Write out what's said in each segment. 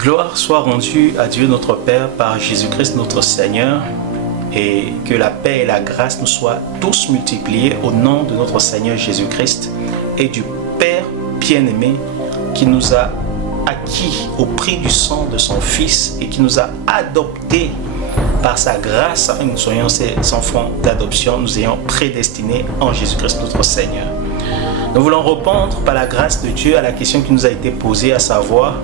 Gloire soit rendue à Dieu notre Père par Jésus-Christ notre Seigneur, et que la paix et la grâce nous soient tous multipliées au nom de notre Seigneur Jésus-Christ et du Père bien-aimé qui nous a acquis au prix du sang de son Fils et qui nous a adoptés par sa grâce afin que nous soyons ses enfants d'adoption, nous ayons prédestinés en Jésus-Christ notre Seigneur. Nous voulons répondre par la grâce de Dieu à la question qui nous a été posée, à savoir: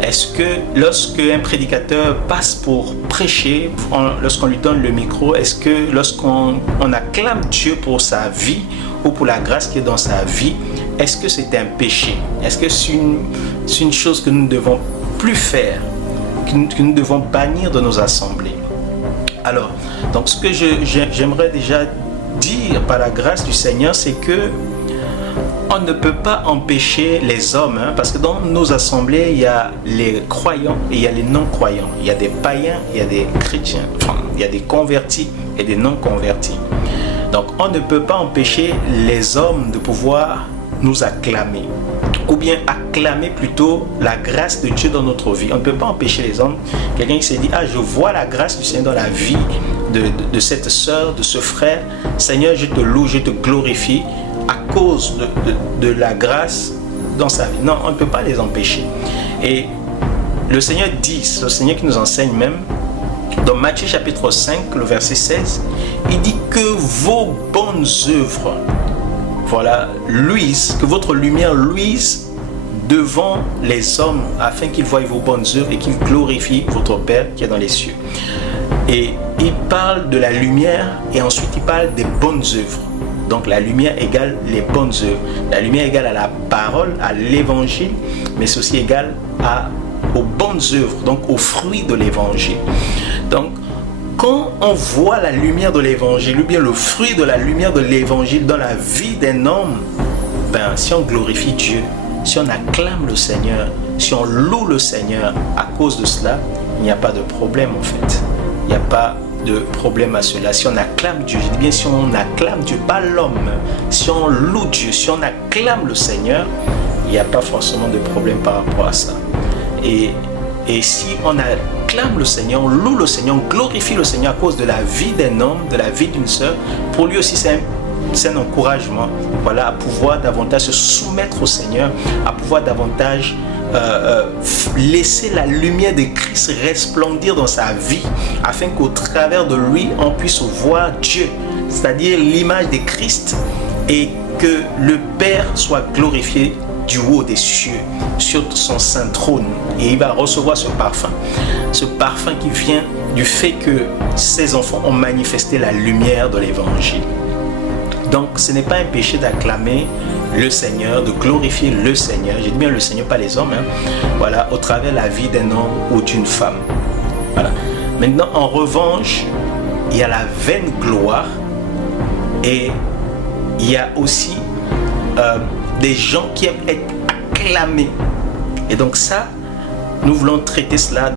est-ce que lorsque un prédicateur passe pour prêcher, lorsqu'on lui donne le micro, est-ce que lorsqu'on acclame Dieu pour sa vie ou pour la grâce qui est dans sa vie, est-ce que c'est un péché? Est-ce que c'est une chose que nous ne devons plus faire, que nous devons bannir de nos assemblées? Alors, donc ce que j'aimerais déjà dire par la grâce du Seigneur, c'est que on ne peut pas empêcher les hommes, parce que dans nos assemblées, il y a les croyants et il y a les non-croyants. Il y a des païens, il y a des chrétiens, il y a des convertis et des non-convertis. Donc, on ne peut pas empêcher les hommes de pouvoir nous acclamer, ou bien acclamer plutôt la grâce de Dieu dans notre vie. On ne peut pas empêcher les hommes. Quelqu'un qui s'est dit: ah, je vois la grâce du Seigneur dans la vie de cette sœur, de ce frère. Seigneur, je te loue, je te glorifie à cause de la grâce dans sa vie. Non, on ne peut pas les empêcher. Et le Seigneur dit, c'est le Seigneur qui nous enseigne même, dans Matthieu chapitre 5, le verset 16, il dit que vos bonnes œuvres, voilà, luisent, que votre lumière luise devant les hommes, afin qu'ils voient vos bonnes œuvres et qu'ils glorifient votre Père qui est dans les cieux. Et il parle de la lumière et ensuite il parle des bonnes œuvres. Donc la lumière égale les bonnes œuvres. La lumière égale à la parole, à l'évangile, mais c'est aussi égal aux bonnes œuvres, donc aux fruits de l'évangile. Donc quand on voit la lumière de l'évangile, ou bien le fruit de la lumière de l'évangile dans la vie d'un homme, ben, si on glorifie Dieu, si on acclame le Seigneur, si on loue le Seigneur à cause de cela, il n'y a pas de problème en fait. Il n'y a pas de problème à cela. Si on acclame Dieu, je dis bien si on acclame Dieu, pas l'homme, si on loue Dieu, si on acclame le Seigneur, il n'y a pas forcément de problème par rapport à ça. Et si on acclame le Seigneur, on loue le Seigneur, on glorifie le Seigneur à cause de la vie d'un homme, de la vie d'une sœur, pour lui aussi c'est un encouragement, voilà, à pouvoir davantage se soumettre au Seigneur, à pouvoir davantage laisser la lumière de Christ resplendir dans sa vie, afin qu'au travers de lui on puisse voir Dieu, c'est-à-dire l'image de Christ, et que le Père soit glorifié du haut des cieux sur son saint trône. Et il va recevoir ce parfum qui vient du fait que ses enfants ont manifesté la lumière de l'évangile. Donc ce n'est pas un péché d'acclamer le Seigneur, de glorifier le Seigneur, j'ai dit bien le Seigneur, pas les hommes, voilà, au travers de la vie d'un homme ou d'une femme. Voilà. Maintenant, en revanche, il y a la vaine gloire et il y a aussi des gens qui aiment être acclamés. Et donc ça, nous voulons traiter cela